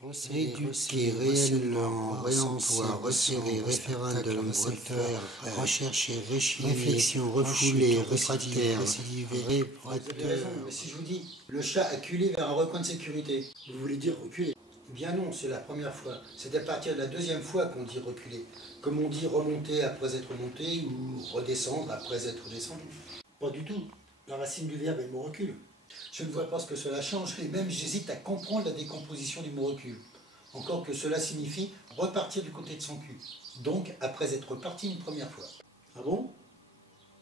Rééduquer, réellement, réemploi, resserrer, référendum, refaire, rechercher, réchiner, réflexion, refouler, réfractaire, réfractaire. Mais si je vous dis, le chat a culé vers un recoin de sécurité, vous voulez dire reculer? Eh bien non, c'est la première fois. C'est à partir de la deuxième fois qu'on dit reculer. Comme on dit remonter après être monté ou redescendre après être descendu. Pas du tout. La racine du verbe est le mot recul. Je ne vois pas ce que cela change et même j'hésite à comprendre la décomposition du mot recul. Encore que cela signifie repartir du côté de son cul. Donc après être parti une première fois. Ah bon?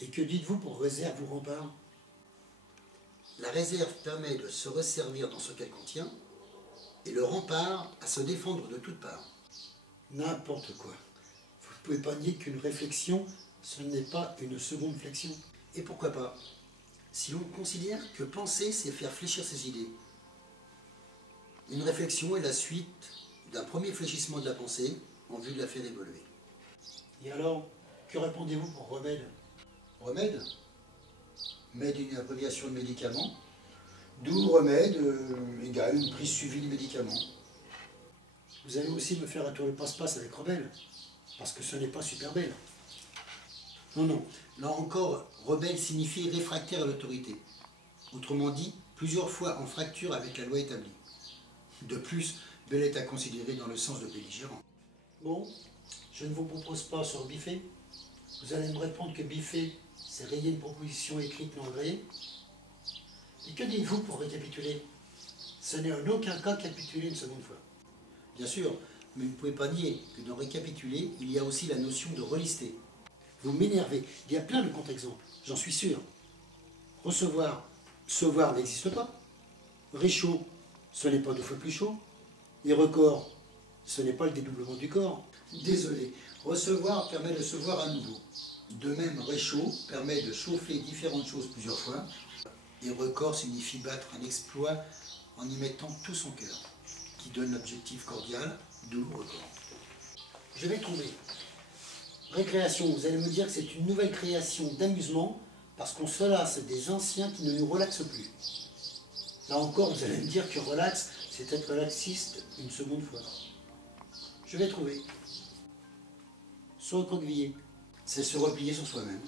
Et que dites-vous pour réserve ou rempart? La réserve permet de se resservir dans ce qu'elle contient, et le rempart à se défendre de toutes parts. N'importe quoi. Vous ne pouvez pas nier qu'une réflexion, ce n'est pas une seconde flexion. Et pourquoi pas? Si l'on considère que penser, c'est faire fléchir ses idées. Une réflexion est la suite d'un premier fléchissement de la pensée en vue de la faire évoluer. Et alors, que répondez-vous pour remède? Remède? Med une abréviation de médicament, d'où remède égale une prise suivie du médicament. Vous allez aussi me faire un tour de passe-passe avec rebelle, parce que ce n'est pas super belle. Non, non, là encore, rebelle signifie réfractaire à l'autorité. Autrement dit, plusieurs fois en fracture avec la loi établie. De plus, belle est à considérer dans le sens de belligérant. Bon, je ne vous propose pas sur biffer. Vous allez me répondre que biffer, c'est rayer une proposition écrite non agréée. Et que dites-vous pour récapituler? Ce n'est en aucun cas capituler une seconde fois. Bien sûr, mais vous ne pouvez pas nier que dans récapituler, il y a aussi la notion de relister. Vous m'énervez. Il y a plein de contre-exemples, j'en suis sûr. Recevoir, sevoir n'existe pas. Réchaud, ce n'est pas deux fois plus chaud. Et record, ce n'est pas le dédoublement du corps. Désolé, recevoir permet de se voir à nouveau. De même, réchaud permet de chauffer différentes choses plusieurs fois. Et record signifie battre un exploit en y mettant tout son cœur, qui donne l'objectif cordial, d'où record. Je vais trouver. Récréation, vous allez me dire que c'est une nouvelle création d'amusement, parce qu'on se lasse des anciens qui ne nous relaxent plus. Là encore, vous allez me dire que relax, c'est être laxiste une seconde fois. Je vais trouver. Se recroqueviller, c'est se replier sur soi-même.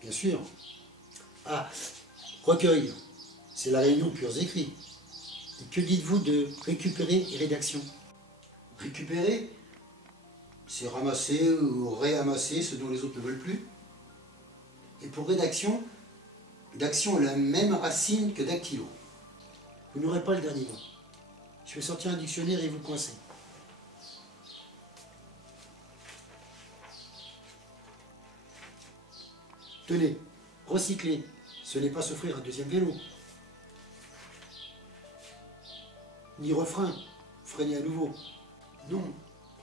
Bien sûr. Ah, recueil, c'est la réunion de purs écrits. Et que dites-vous de récupérer et rédaction? Récupérer, c'est ramasser ou réamasser ce dont les autres ne veulent plus. Et pour rédaction, d'action a la même racine que dactylo. Vous n'aurez pas le dernier mot. Je vais sortir un dictionnaire et vous coincer. Tenez, recycler, ce n'est pas s'offrir un deuxième vélo. Ni refrain, freiner à nouveau. Non,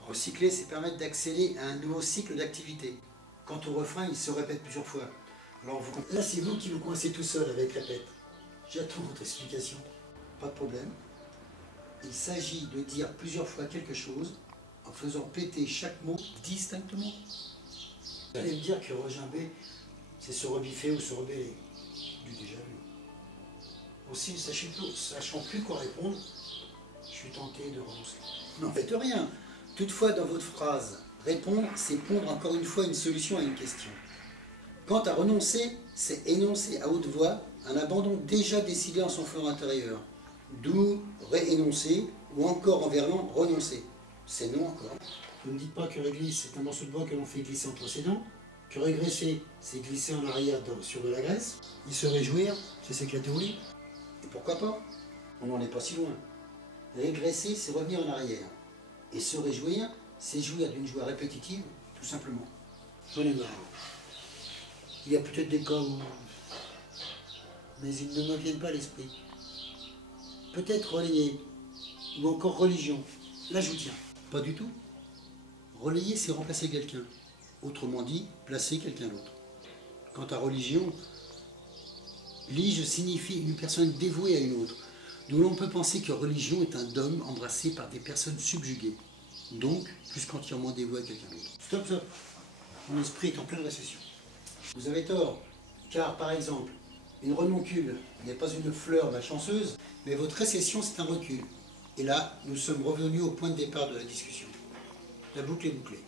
recycler, c'est permettre d'accéder à un nouveau cycle d'activité. Quant au refrain, il se répète plusieurs fois. Alors là, c'est vous qui vous coincez tout seul avec répète. J'attends votre explication. Pas de problème. Il s'agit de dire plusieurs fois quelque chose en faisant péter chaque mot distinctement. Vous allez me dire que regimber, c'est se rebiffer ou se rebeller. Du déjà vu. Aussi, sachant plus quoi répondre, je suis tenté de renoncer. N'en faites rien. Toutefois, dans votre phrase, répondre, c'est pondre encore une fois une solution à une question. Quant à renoncer, c'est énoncer à haute voix un abandon déjà décidé en son fort intérieur. D'où réénoncer ou encore en verlan renoncer. C'est non encore. Ne me dites pas que réglisse, c'est un morceau de bois que l'on fait glisser entre ses dents. Que régresser, c'est glisser en arrière sur de la graisse. Y se réjouir, c'est s'éclater au lit. Et pourquoi pas? On n'en est pas si loin. Régresser, c'est revenir en arrière. Et se réjouir, c'est jouir d'une joie répétitive, tout simplement. J'en ai marre. Il y a peut-être des cas où... mais ils ne me viennent pas à l'esprit. Peut-être relayer, ou encore religion. Là, je vous tiens. Pas du tout. Relayer, c'est remplacer quelqu'un. Autrement dit, placer quelqu'un d'autre. Quant à religion, lige signifie une personne dévouée à une autre, d'où l'on peut penser que religion est un dogme embrassé par des personnes subjuguées, donc plus qu'entièrement dévouées à quelqu'un d'autre. Stop, stop. Mon esprit est en pleine récession. Vous avez tort, car par exemple, une renoncule n'est pas une fleur malchanceuse, mais votre récession c'est un recul. Et là, nous sommes revenus au point de départ de la discussion. La boucle est bouclée.